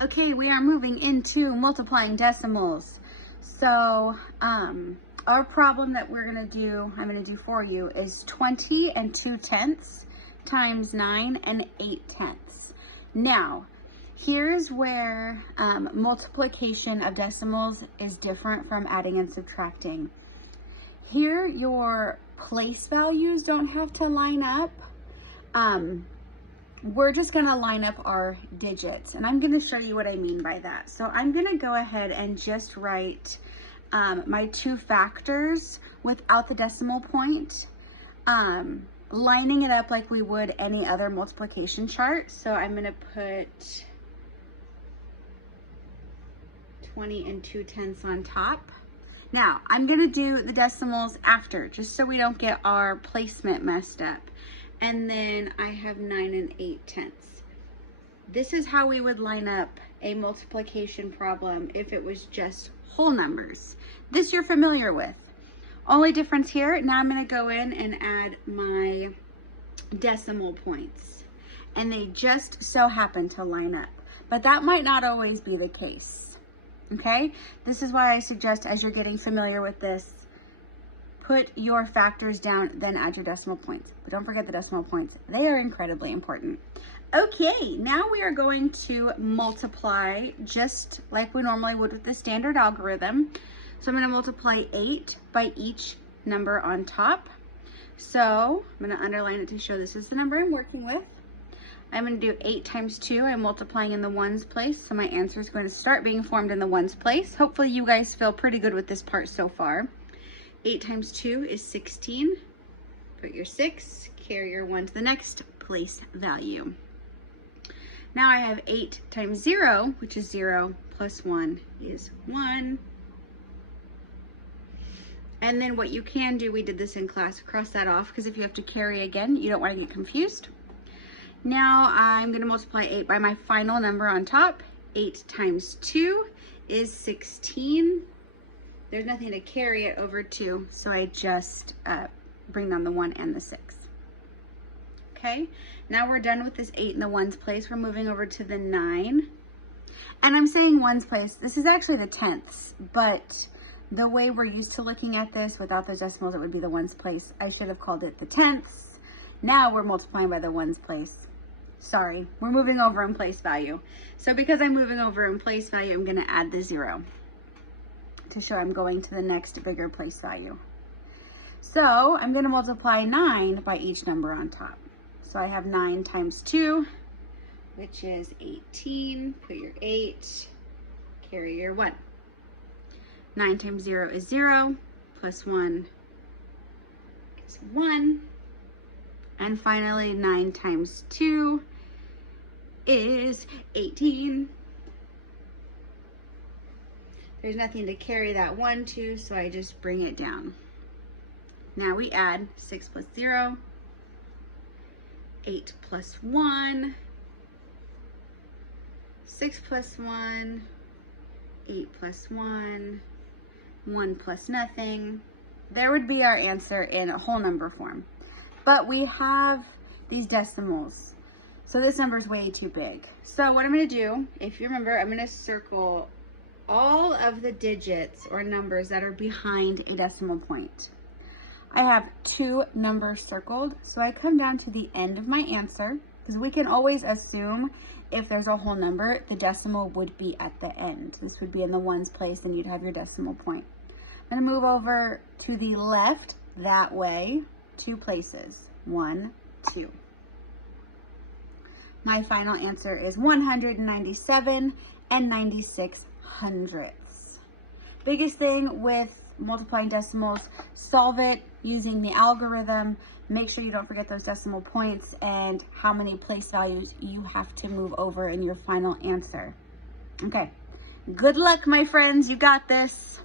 Okay, we are moving into multiplying decimals. So our problem that I'm gonna do for you is 20 and 2/10 times 9 and 8/10. Now, here's where multiplication of decimals is different from adding and subtracting. Here, your place values don't have to line up. We're just gonna line up our digits, and I'm gonna show you what I mean by that. So I'm gonna go ahead and just write my two factors without the decimal point, lining it up like we would any other multiplication chart. So I'm gonna put 20 and 2/10 on top. Now I'm gonna do the decimals after, just so we don't get our placement messed up. And then I have 9 and 8/10. This is how we would line up a multiplication problem if it was just whole numbers. This you're familiar with. Only difference here, now I'm gonna go in and add my decimal points. And they just so happen to line up. But that might not always be the case, okay? This is why I suggest, as you're getting familiar with this, put your factors down, then add your decimal points. But don't forget the decimal points. They are incredibly important. Okay, now we are going to multiply just like we normally would with the standard algorithm. So I'm gonna multiply 8 by each number on top. So I'm gonna underline it to show this is the number I'm working with. I'm gonna do 8 times 2. I'm multiplying in the ones place. So my answer is going to start being formed in the ones place. Hopefully you guys feel pretty good with this part so far. 8 times 2 is 16. Put your 6, carry your 1 to the next place value. Now I have 8 times 0, which is 0, plus 1 is 1. And then what you can do, we did this in class, cross that off, because if you have to carry again, you don't want to get confused. Now I'm going to multiply 8 by my final number on top. 8 times 2 is 16. There's nothing to carry it over to, so I just bring down the 1 and the 6. Okay, now we're done with this 8 in the ones place. We're moving over to the 9. And I'm saying ones place, this is actually the tenths, but the way we're used to looking at this without the decimals, it would be the ones place. I should have called it the tenths. Now we're multiplying by the ones place. Sorry, we're moving over in place value. So because I'm moving over in place value, I'm gonna add the 0 to show I'm going to the next bigger place value. So I'm going to multiply 9 by each number on top. So I have 9 times 2, which is 18. Put your 8, carry your 1. 9 times 0 is 0, plus 1 is 1. And finally, 9 times 2 is 18. There's nothing to carry that 1 to, so I just bring it down. Now we add 6 plus 0, 8 plus 1, 6 plus 1, 8 plus 1, 1 plus nothing. There would be our answer in a whole number form. But we have these decimals, so this number is way too big. So what I'm going to do, if you remember, I'm going to circle all of the digits or numbers that are behind a decimal point. I have 2 numbers circled, so I come down to the end of my answer, because we can always assume if there's a whole number, the decimal would be at the end. This would be in the ones place, and you'd have your decimal point. I'm gonna move over to the left that way, 2 places, 1, 2. My final answer is 197 and 96 hundredths. Biggest thing with multiplying decimals, solve it using the algorithm. Make sure you don't forget those decimal points and how many place values you have to move over in your final answer. Okay, good luck, my friends. You got this.